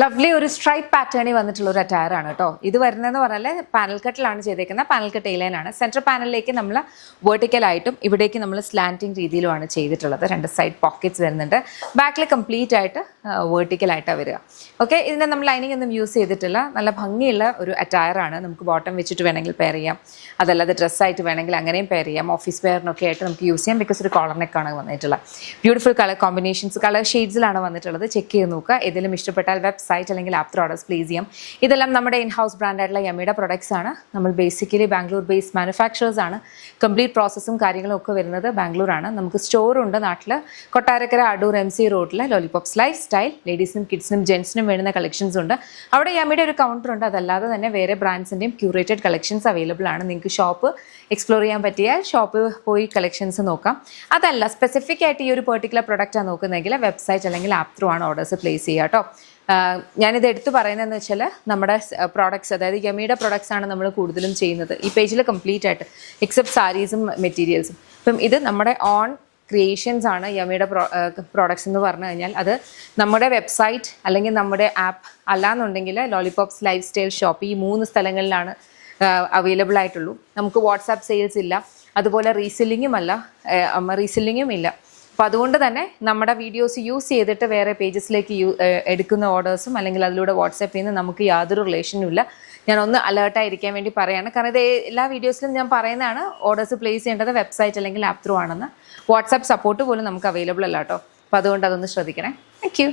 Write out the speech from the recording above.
Lovely ഒരു stripe പാറ്റേണിൽ വന്നിട്ടുള്ള ഒരു അറ്റയർ ആണ് കേട്ടോ. ഇത് വരുന്നതെന്ന് പറഞ്ഞാൽ പാനൽ കട്ടിലാണ് ചെയ്തേക്കുന്നത്. പാനൽ കട്ട് എയിലൈൻ ആണ്. സെൻട്രൽ പാനലിലേക്ക് നമ്മൾ വെർട്ടിക്കലായിട്ടും ഇവിടേക്ക് നമ്മൾ സ്ലാൻറ്റിങ് രീതിയിലുമാണ് ചെയ്തിട്ടുള്ളത്. രണ്ട് സൈഡ് പോക്കറ്റ്സ് വരുന്നുണ്ട്. ബാക്കിൽ കംപ്ലീറ്റ് ആയിട്ട് വെർട്ടിക്കലായിട്ടാണ് വരിക. ഓക്കെ, ഇതിനെ നമ്മൾ ലൈനിങ് ഒന്നും യൂസ് ചെയ്തിട്ടില്ല. നല്ല ഭംഗിയുള്ള ഒരു അറ്റയർ ആണ്. നമുക്ക് ബോട്ടം വെച്ചിട്ട് വേണമെങ്കിൽ പെയർ ചെയ്യാം, അതല്ലാതെ ഡ്രസ്സായിട്ട് വേണമെങ്കിൽ അങ്ങനെയും പെയർ ചെയ്യാം. ഓഫീസ് വെയറിനൊക്കെ ആയിട്ട് നമുക്ക് യൂസ് ചെയ്യാം. ബിക്കോസ് ഒരു കോളർ നെക്കാണ് വന്നിട്ടുള്ളത്. ബ്യൂട്ടിഫുൾ കളർ കോമ്പിനേഷൻസ്, കളർ ഷെയ്ഡ്സിലാണ് വന്നിട്ടുള്ളത്. ചെക്ക് ചെയ്ത് നോക്കുക. ഏതെങ്കിലും ഇഷ്ടപ്പെട്ടാൽ വെബ്സൈറ്റ് അല്ലെങ്കിൽ ആപ്പ് ത്രൂ ഓർഡേഴ്സ് പ്ലേസ് ചെയ്യാം. ഇതെല്ലാം നമ്മുടെ ഇൻ ഹൗസ് ബ്രാൻഡായിട്ടുള്ള യമ്മിയുടെ പ്രൊഡക്ട്സ് ആണ്. നമ്മൾ ബേസിക്കലി ബാംഗ്ലൂർ ബേസ്ഡ് മാനുഫാക്ചറേഴ്സ് ആണ്. കംപ്ലീറ്റ് പ്രോസസ്സും കാര്യങ്ങളും ഒക്കെ വരുന്നത് ബാംഗ്ലൂരാണ്. നമുക്ക് സ്റ്റോറുണ്ട് നാട്ടിൽ, കൊട്ടാരക്കര അടൂർ MC റോഡിൽ ലോലിപോപ്സ് ലൈഫ് സ്റ്റൈൽ. ലേഡീസിനും കിഡ്സിനും ജെൻസിനും വേണ്ടുന്ന കളക്ഷൻസ് ഉണ്ട്. അവിടെ യമ്മിയുടെ ഒരു കൗണ്ടർ ഉണ്ട്. അതല്ലാതെ തന്നെ വേറെ ബ്രാൻഡ്സിൻ്റെയും ക്യൂറേറ്റഡ് കളക്ഷൻസ് അവൈലബിൾ ആണ്. നിങ്ങൾക്ക് ഷോപ്പ് എക്സ്പ്ലോർ ചെയ്യാൻ പറ്റിയാൽ ഷോപ്പ് പോയി കളക്ഷൻസ് നോക്കാം. അതല്ല സ്പെസിഫിക് ആയിട്ട് ഈ ഒരു പെർട്ടിക്കുലർ പ്രൊഡക്റ്റാണ് നോക്കുന്നതെങ്കിൽ വെബ്സൈറ്റ് അല്ലെങ്കിൽ ആപ്പ് ത്രൂ ആണ് ഓർഡേഴ്സ് പ്ലേസ് ചെയ്യുക കേട്ടോ. ഞാനിത് എടുത്തു പറയുന്നതെന്ന് വെച്ചാൽ നമ്മുടെ പ്രോഡക്ട്സ്, അതായത് യമ്മിയുടെ പ്രൊഡക്ട്സ് ആണ് നമ്മൾ കൂടുതലും ചെയ്യുന്നത് ഈ പേജിൽ കംപ്ലീറ്റ് ആയിട്ട്, എക്സെപ്റ്റ് സാരീസും മെറ്റീരിയൽസും. അപ്പം ഇത് നമ്മുടെ ഓൺ ക്രിയേഷൻസ് ആണ്. യമ്മിയുടെ പ്രോഡക്ട്സ് എന്ന് പറഞ്ഞു കഴിഞ്ഞാൽ അത് നമ്മുടെ വെബ്സൈറ്റ് അല്ലെങ്കിൽ നമ്മുടെ ആപ്പ് അല്ലാന്നുണ്ടെങ്കിൽ ലോലിപോപ്സ് ലൈഫ് സ്റ്റൈൽ ഷോപ്പ്, ഈ 3 സ്ഥലങ്ങളിലാണ് അവൈലബിൾ ആയിട്ടുള്ളൂ. നമുക്ക് വാട്സാപ്പ് സെയിൽസ് ഇല്ല, അതുപോലെ റീസെല്ലിങ്ങും ഇല്ല. അപ്പോൾ അതുകൊണ്ട് തന്നെ നമ്മുടെ വീഡിയോസ് യൂസ് ചെയ്തിട്ട് വേറെ പേജസിലേക്ക് എടുക്കുന്ന ഓർഡേഴ്സും അല്ലെങ്കിൽ അതിലൂടെ വാട്സാപ്പിൽ നിന്ന് നമുക്ക് യാതൊരു റിലേഷനും ഇല്ല. ഞാൻ ഒന്ന് അലേർട്ടായിരിക്കാൻ വേണ്ടി പറയാണ്. കാരണം ഇത് എല്ലാ വീഡിയോസിലും ഞാൻ പറയുന്നതാണ്, ഓർഡേഴ്സ് പ്ലേസ് ചെയ്യേണ്ടത് വെബ്സൈറ്റ് അല്ലെങ്കിൽ ആപ്പ് ത്രൂ ആണെന്ന്. വാട്സാപ്പ് സപ്പോർട്ട് പോലും നമുക്ക് അവൈലബിൾ അല്ല കേട്ടോ. അപ്പോൾ അതുകൊണ്ട് അതൊന്ന് ശ്രദ്ധിക്കണേ. Thank you.